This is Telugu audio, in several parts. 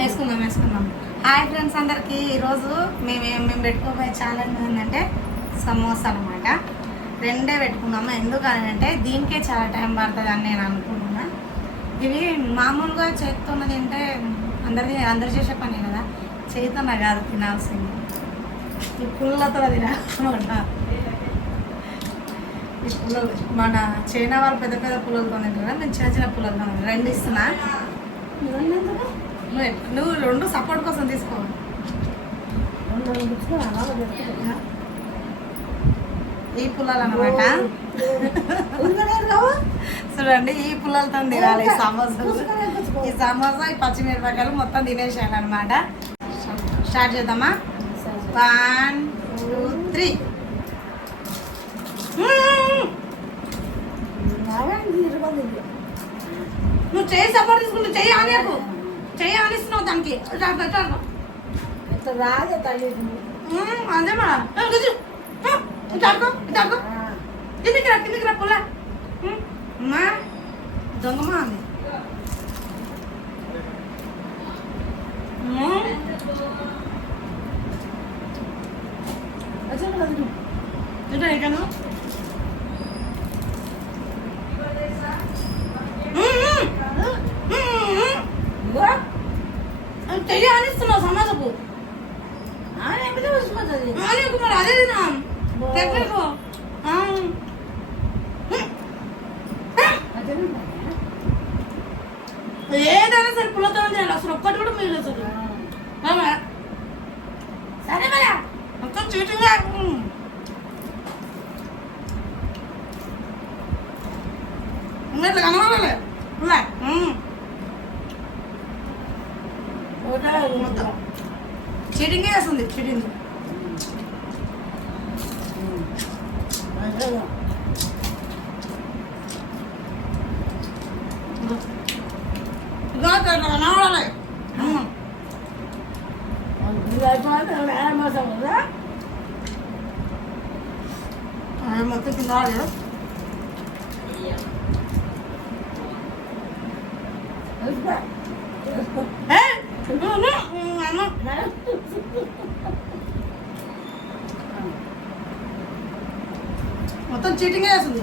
వేసుకుందాం వేసుకుందాం. హాయ్ ఫ్రెండ్స్ అందరికీ. ఈరోజు మేము మేము పెట్టుకోబోయే ఛాలెంజ్ ఏంటంటే సమోసా అనమాట రెండే పెట్టుకున్నాము. ఎందుకనంటే దీనికే చాలా టైం పడుతుంది అని నేను అనుకుంటున్నా. ఇవి మామూలుగా చేతితో తింటే అందరి అందరు చేసే పని కదా. చేతున్నా కాదు తినాల్సింది. ఈ పుల్లతో తినాలన్నమాట. ఈ పుల్లలు మన చైనా వాళ్ళు పెద్ద పెద్ద పుల్లలతో తింటారు కదా నేను చిన్న చిన్న పుల్లలతో రెండు ఇస్తున్నా. నువ్వు రెండు సపోర్ట్ కోసం తీసుకో. ఈ పుల్లలు అనమాట చూడండి ఈ పుల్లలతో తినాలి ఈ సమోసాలు ఈ సమోసా ఈ పచ్చిమిరపకాయలు మొత్తం తినేసాను అనమాట స్టార్ట్ చేద్దామా? వన్ టూ త్రీ నువ్వు చేయి సపోర్ట్ తీసుకుంటూ చెయ్యి ఆనేకు చెయ్యి ఆనిస్తున్నావు దానికి ఇటు అటు, ఇటు అటు. రాజే తల్లి ఉమ్, అదే మా కూర్చో ఇటు అడుకో ఇటు అడుకో కిందికి రా కిందికి రా పుల్ల ఉమ్, అమ్మా దొంగమా అంది ఉమ్, ఇటు ఉమ్. చెయ్యి ఆనిస్తున్నావు సమాజపు ఆనేకు మరి అదే తినా టెక్నిక్ ఆ. ఏదైనా సరే పుల్లతో తినాలి అసలు ఒక్కటి కూడా మీరు అసలు మామ. సరే మరి మొత్తం చీటింగా ఇట్లా కనబడాలి 뭐라 고맙다. 지린게 썼네, 지린. 음. 맞아요. 나한테 나와라. 응. 누가 저한테 왜 알면서 오냐? 알면 어떻게 나와요? మొత్తం చీటింగ్ వేస్తుంది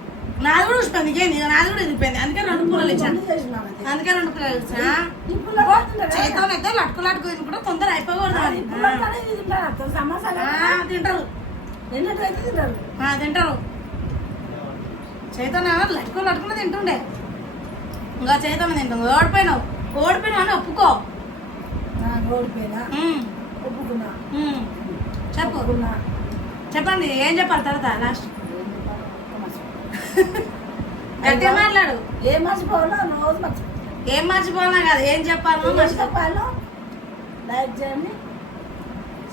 నాది కూడా చూసిపోయింది ఇంకేంది ఇక నాది కూడా ఇరిగిపోయింది అందుకే రెండు పూలలు ఇచ్చాను అందుకే రెండు పూలలు ఇచ్చా? చేతితో అయితే లట్టుకు లట్టుకు తిని కూడా తొందర అయిపోకూడదు? ఇది తింటారా? తింటారు. చైతన్య లట్టుకు లట్టుకుని తింటుండే. ఇంకా చైతన్య తింటాం ఓడిపోయినావు. ఓడిపోయినావు అని ఒప్పుకో. ఓడిపోయినా? ఒప్పుకున్నా. చెప్పు. చెప్పండి ఏం చెప్పాలి తర్వాత లాస్ట్ గట్టిగా మాట్లాడు. ఏ మర్చిపోవాలో రోజు మర్చిపో. ఏం మర్చిపోనా కదా. ఏం చెప్పాలో మర్చిపో చెప్పాలో లైక్ చేయండి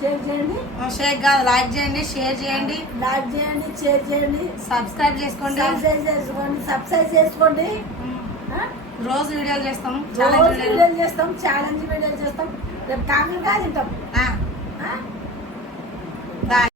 షేర్ చేయండి. షేక్ కాదు లైక్ చేయండి షేర్ చేయండి. లైక్ చేయండి షేర్ చేయండి. సబ్స్క్రైబ్ చేసుకోండి. సబ్స్క్రైబ్ చేసుకోండి సబ్స్క్రైబ్ చేసుకోండి? రోజు వీడియోలు చేస్తాం. చాలా రోజు వీడియోలు చేస్తాం ఛాలెంజ్ వీడియోలు చేస్తాం. రేపు కాకరకాయ తింటాం? బాయ్.